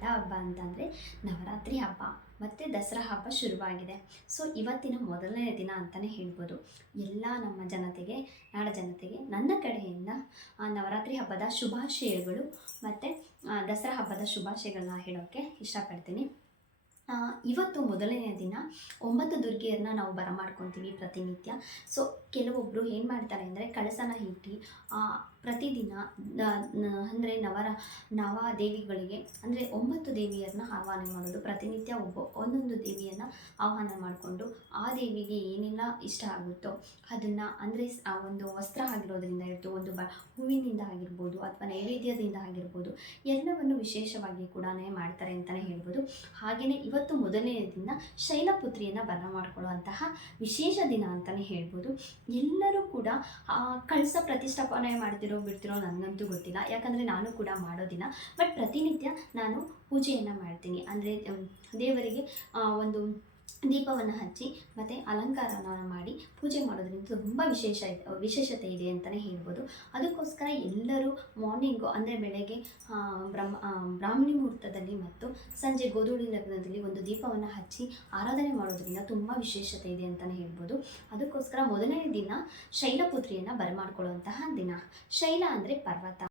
ಬಡ ಹಬ್ಬ ಅಂತಂದರೆ ನವರಾತ್ರಿ ಹಬ್ಬ, ಮತ್ತು ದಸರಾ ಹಬ್ಬ ಶುರುವಾಗಿದೆ. ಸೊ ಇವತ್ತಿನ ಮೊದಲನೇ ದಿನ ಅಂತಲೇ ಹೇಳ್ಬೋದು. ಎಲ್ಲ ನಮ್ಮ ಜನತೆಗೆ, ನಾಡ ಜನತೆಗೆ, ನನ್ನ ಕಡೆಯಿಂದ ನವರಾತ್ರಿ ಹಬ್ಬದ ಶುಭಾಶಯಗಳು ಮತ್ತು ದಸರಾ ಹಬ್ಬದ ಶುಭಾಶಯಗಳನ್ನ ಹೇಳೋಕ್ಕೆ ಇಷ್ಟಪಡ್ತೀನಿ. ಇವತ್ತು ಮೊದಲನೇ ದಿನ ದುರ್ಗೆಯರನ್ನ ನಾವು ಬರಮಾಡ್ಕೊತೀವಿ ಪ್ರತಿನಿತ್ಯ. ಸೊ ಕೆಲವೊಬ್ಬರು ಏನು ಮಾಡ್ತಾರೆ ಅಂದರೆ ಕಳಸನ ಆ, ಪ್ರತಿದಿನ ಅಂದರೆ ನವರ ನವ ದೇವಿಗಳಿಗೆ ಅಂದರೆ ಒಂಬತ್ತು ದೇವಿಯರನ್ನ ಆಹ್ವಾನ ಮಾಡೋದು. ಪ್ರತಿನಿತ್ಯ ಒಬ್ಬ ಒಂದೊಂದು ದೇವಿಯನ್ನು ಆಹ್ವಾನ ಮಾಡಿಕೊಂಡು ಆ ದೇವಿಗೆ ಏನೆಲ್ಲ ಇಷ್ಟ ಆಗುತ್ತೋ ಅದನ್ನು ಅಂದರೆ ಆ ಒಂದು ವಸ್ತ್ರ ಆಗಿರೋದ್ರಿಂದ ಇರ್ತು ಒಂದು ಬ ಹೂವಿನಿಂದ ಆಗಿರ್ಬೋದು ಅಥವಾ ನೈವೇದ್ಯದಿಂದ ಆಗಿರ್ಬೋದು ಎಲ್ಲವನ್ನು ವಿಶೇಷವಾಗಿ ಕೂಡ ಮಾಡ್ತಾರೆ ಅಂತಲೇ ಹೇಳ್ಬೋದು. ಹಾಗೆಯೇ ಇವತ್ತು ಮೊದಲನೇ ದಿನ ಶೈಲಪುತ್ರಿಯನ್ನು ಬರ ಮಾಡಿಕೊಳ್ಳುವಂತಹ ವಿಶೇಷ ದಿನ ಅಂತಲೇ ಹೇಳ್ಬೋದು. ಎಲ್ಲರೂ ಕೂಡ ಕಳಸ ಪ್ರತಿಷ್ಠಾಪನೆ ಮಾಡ್ತಿರೋ ಬಿಡ್ತಿರೋ ನನಗಂತೂ ಗೊತ್ತಿಲ್ಲ. ಯಾಕಂದರೆ ನಾನು ಕೂಡ ಮಾಡೋದಿಲ್ಲ ಬಟ್ ಪ್ರತಿನಿತ್ಯ ನಾನು ಪೂಜೆಯನ್ನು ಮಾಡ್ತೀನಿ. ಅಂದರೆ, ದೇವರಿಗೆ ಒಂದು ದೀಪವನ್ನು ಹಚ್ಚಿ ಮತ್ತು ಅಲಂಕಾರವನ್ನು ಮಾಡಿ ಪೂಜೆ ಮಾಡೋದ್ರಿಂದ ತುಂಬ ವಿಶೇಷ ವಿಶೇಷತೆ ಇದೆ ಅಂತಲೇ ಹೇಳ್ಬೋದು. ಅದಕ್ಕೋಸ್ಕರ ಎಲ್ಲರೂ ಮಾರ್ನಿಂಗು ಅಂದರೆ ಬೆಳಗ್ಗೆ ಬ್ರಹ್ಮ ಬ್ರಾಹ್ಮಣಿ ಮುಹೂರ್ತದಲ್ಲಿ ಮತ್ತು ಸಂಜೆ ಗೋಧೂಳಿ ಲಗ್ನದಲ್ಲಿ ಒಂದು ದೀಪವನ್ನು ಹಚ್ಚಿ ಆರಾಧನೆ ಮಾಡೋದ್ರಿಂದ ತುಂಬ ವಿಶೇಷತೆ ಇದೆ ಅಂತಲೇ ಹೇಳ್ಬೋದು. ಅದಕ್ಕೋಸ್ಕರ ಮೊದಲನೇ ದಿನ ಶೈಲಪುತ್ರಿಯನ್ನು ಬರಮಾಡ್ಕೊಳ್ಳುವಂತಹ ದಿನ. ಶೈಲ ಅಂದರೆ ಪರ್ವತ.